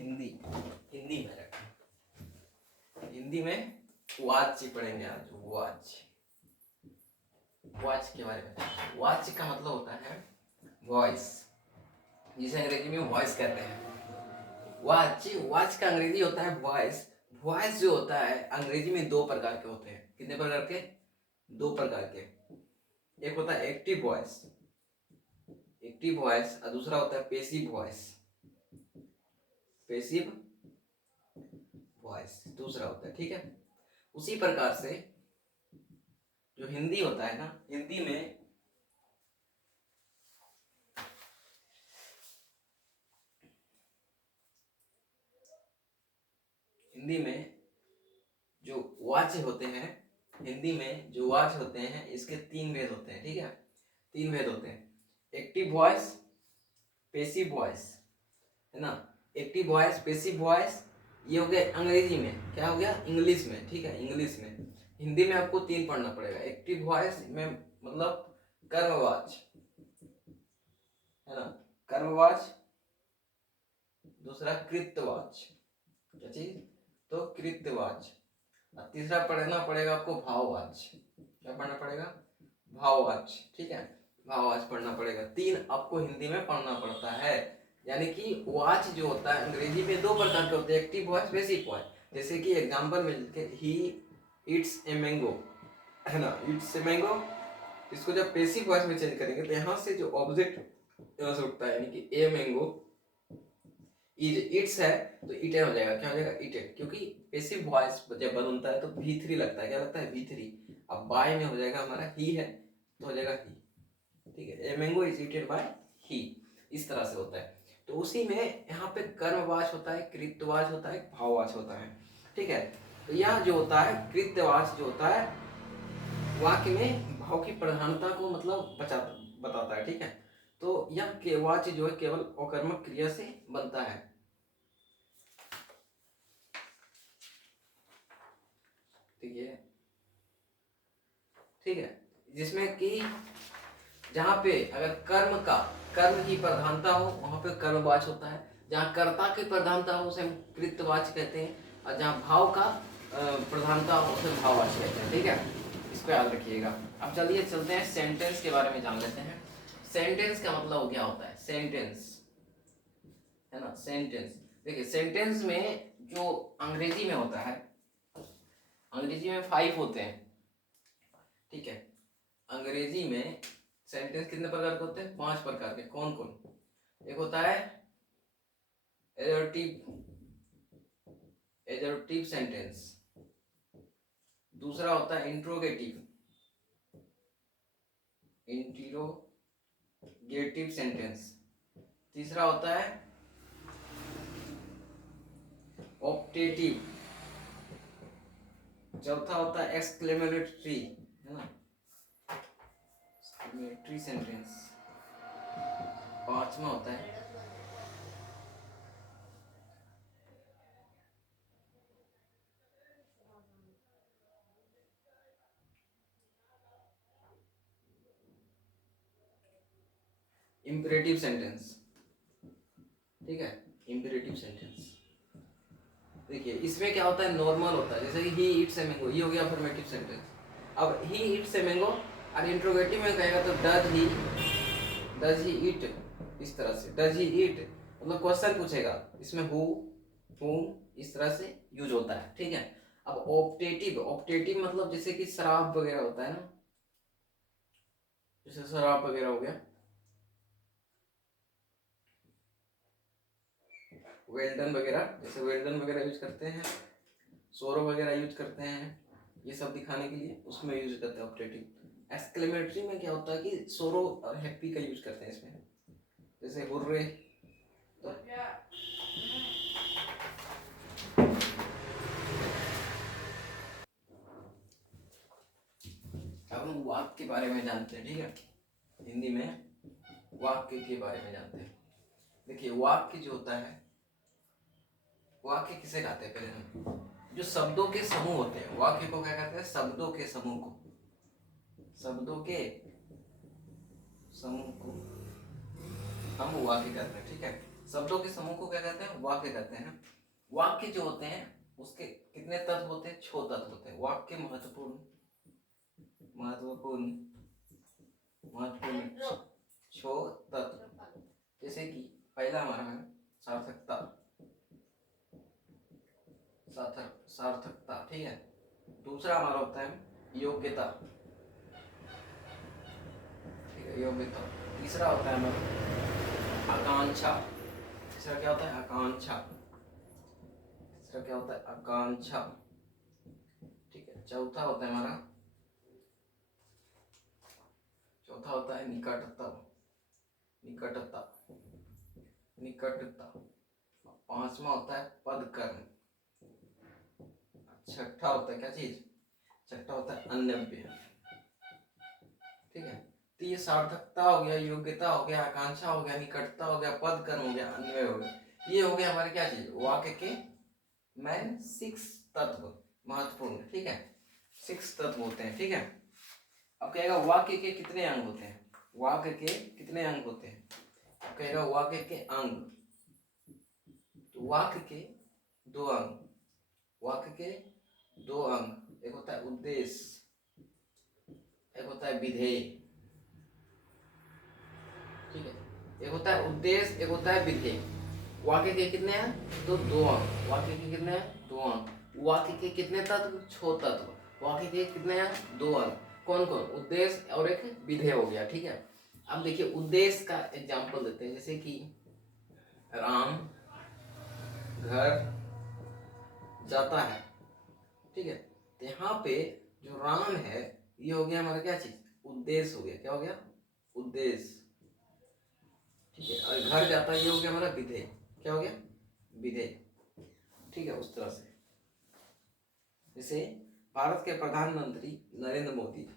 हिंदी हिंदी में रखें। हिंदी में वॉच पढ़ेंगे आज। वॉच वॉच के बारे में। वॉच का मतलब होता है वॉइस, जिसे अंग्रेजी में वॉइस कहते हैं। वॉच वॉच का अंग्रेजी होता है वॉइस। वॉइस जो होता है अंग्रेजी में दो प्रकार के होते हैं। कितने प्रकार के? दो प्रकार के। एक होता है एक्टिव वॉइस, एक्टिव वॉइस, और दूसरा होता है पेसिव वॉइस। पेसिव वॉइस दूसरा होता है, ठीक है। उसी प्रकार से जो हिंदी होता है ना, हिंदी में जो वाच होते हैं, हिंदी में जो वाच होते हैं, इसके तीन भेद होते हैं, ठीक है। तीन भेद होते हैं, एक्टिव वॉइस, पेसिव वॉइस, है ना। एक्टिव वॉइस, पेसिव वॉइस, ये हो गया अंग्रेजी में। क्या हो गया? इंग्लिश में, ठीक है, इंग्लिश में। हिंदी में आपको तीन पढ़ना पड़ेगा। एक्टिव वॉइस में मतलब कर्मवाच, है ना, कर्मवाच। दूसरा कृत्यवाच, क्या चीज? तो कृत्यवाच। और तीसरा पढ़ना पड़ेगा आपको भाववाच। क्या पढ़ना पड़ेगा? भाववाच, ठीक है, भाववाच पढ़ना पड़ेगा। तीन आपको हिंदी में पढ़ना पड़ता है। यानी कि वाच जो होता है अंग्रेजी में दो प्रकार के होते हैं, एक्टिव वॉइस, पेसिव वॉइस। जैसे कि एग्जांपल मिलके ही ईट्स ए मैंगो, है ना, ईट्स ए मैंगो। इसको जब पेसिव वॉइस में चेंज करेंगे तो यहाँ से जो ऑब्जेक्ट यहाँ से उठता है, यानी कि ए मैंगो इज इट्स है, तो इटेन हो जाएगा। क्या हो जाएगा? इटेन। क्योंकि पेसिव वॉइस जब बनता है तो V3 लगता है। क्या लगता है? V3। अब बाय में हो जाएगा हमारा ही है, तो हो जाएगा ही, ठीक है। A mango is eaten by he, इस तरह से होता है। तो उसी में यहाँ पे कर्मवाच होता है, कृत्यवाच होता है, भाववाच होता है, ठीक है। तो यह जो होता है कृत्यवाच जो होता है वाक्य में भाव की प्रधानता को मतलब बताता है, ठीक है। तो यह के वाच जो है केवल अकर्मक क्रिया से बनता है, ठीक है, ठीक है। जिसमें कि जहां पे अगर कर्म की प्रधानता हो वहां पे कर्मवाच होता है। जहां कर्ता की प्रधानता हो उसे हम कृत्यवाच कहते हैं, और जहां भाव का प्रधानता हो उसे भाववाच कहते हैं, ठीक है। इसको याद रखिएगा। अब चलिए चलते हैं सेंटेंस के बारे में जान लेते हैं। सेंटेंस का मतलब क्या होता है? सेंटेंस, है ना, सेंटेंस। देखिए सेंटेंस में जो अंग्रेजी में होता है, अंग्रेजी में 5 होते हैं, ठीक है। अंग्रेजी में सेंटेंस कितने प्रकार के होते हैं? 5 प्रकार के। कौन कौन? एक होता है एडजेक्टिव सेंटेंस, दूसरा होता है इंटरोगेटिव सेंटेंस, तीसरा होता है ऑप्टेटिव, चौथा होता है एक्सक्लेमेटरी, है ना, एक्सक्लेमेटरी सेंटेंस, पांचवा होता है इंपेरेटिव सेंटेंस, ठीक है, इंपेरेटिव सेंटेंस। देखिए इसमें क्या होता है? नॉर्मल होता है, जैसे कि ही ईट्स ए मैंगो, ये हो गया अफर्मेटिव सेंटेंस। अब ही ईट्स ए मैंगो, और इंट्रोगेटिव में कहेगा तो डज ही ईट, इस तरह से डज ही ईट मतलब क्वेश्चन पूछेगा, इसमें हु, हुम, इस तरह से यूज होता है, ठीक है। अब ऑप्टेटिव मतलब जैसे कि शराब वगैरह होता है ना, जैसे शराब वगैरह हो गया, वेल्डन वगैरह, जैसे वेल्डन वगैरह यूज करते हैं, सोरो वगैरह यूज करते हैं, ये सब दिखाने के लिए उसमें यूज करते हैं ऑप्टेटिव। एक्सक्लेमेटरी में क्या होता है कि सोरो और हैप्पी का यूज करते हैं इसमें, जैसे हुर्रे। तो अब हम वाक्य के बारे में जानते हैं, ठीक है, हिंदी में वाक्य के बारे में जानते हैं। देखिए वाक्य जो होता है, वाक्य किसे कहते हैं? पहले हम जो शब्दों के समूह होते हैं, वाक्य को क्या कहते हैं? शब्दों के समूह को, शब्दों के समूह को हम वाक्य कहते हैं, ठीक है। शब्दों के समूह को क्या कहते हैं? वाक्य कहते हैं। वाक्य जो होते हैं उसके कितने तत्व होते हैं? 6 तत्व होते हैं। वाक्य महत्वपूर्ण महत्वपूर्ण महत्वपूर्ण 6 तत्व। जैसे कि पहला हमारा है सार्थकता, सार्थकता, ठीक है। दूसरा हमारा होता है योग्यता, ठीक है, योग्यता। तीसरा होता है हमारा आकांक्षा। तीसरा क्या होता है? आकांक्षा। तीसरा क्या होता है? आकांक्षा, ठीक है। चौथा होता है हमारा, चौथा होता है निकटता, निकटता, निकटता। पांचवा होता है पद कर्म। छठा होता है क्या चीज? छठा होता है अन्यव्य, ठीक है। तो ये सार्थकता हो गया, योग्यता हो गया, आकांक्षा हो गया, निकटता हो गया, पद कर्म हो गया, अन्वय हो गया। ये हो गया हमारे क्या चीज? वाक्य के मेन 6 तत्व महत्वपूर्ण, ठीक है। 6 तत्व होते हैं, ठीक है। अब कहेगा वाक्य के कितने अंग होते हैं? वाक्य के कितने अंग होते हैं? अब कहेगा वाक्य के अंग। तो वाक्य के 2 अंग, वाक्य के 2 अंग। एक होता है उद्देश्य, एक होता है विधेय, ठीक है। एक होता है उद्देश्य, एक होता है विधेय। वाक्य के कितने हैं? तो 2 अंग। वाक्य के कितने हैं? 2 अंग। वाक्य के कितने तत्व? 6 तत्व। वाक्य के कितने हैं? 2 अंग। कौन कौन? उद्देश्य और एक विधेय हो गया, ठीक है। अब देखिए उद्देश्य का एग्जांपल देते हैं, जैसे कि राम घर जाता है, ठीक है। तो यहाँ पे जो राम है ये हो गया हमारा क्या चीज? उद्देश्य हो गया। क्या हो गया? उद्देश्य, ठीक है। और घर जाता है ये हो गया हमारा विधेय। क्या हो गया? विधेय, ठीक है। उस तरह से जैसे भारत के प्रधानमंत्री नरेंद्र मोदी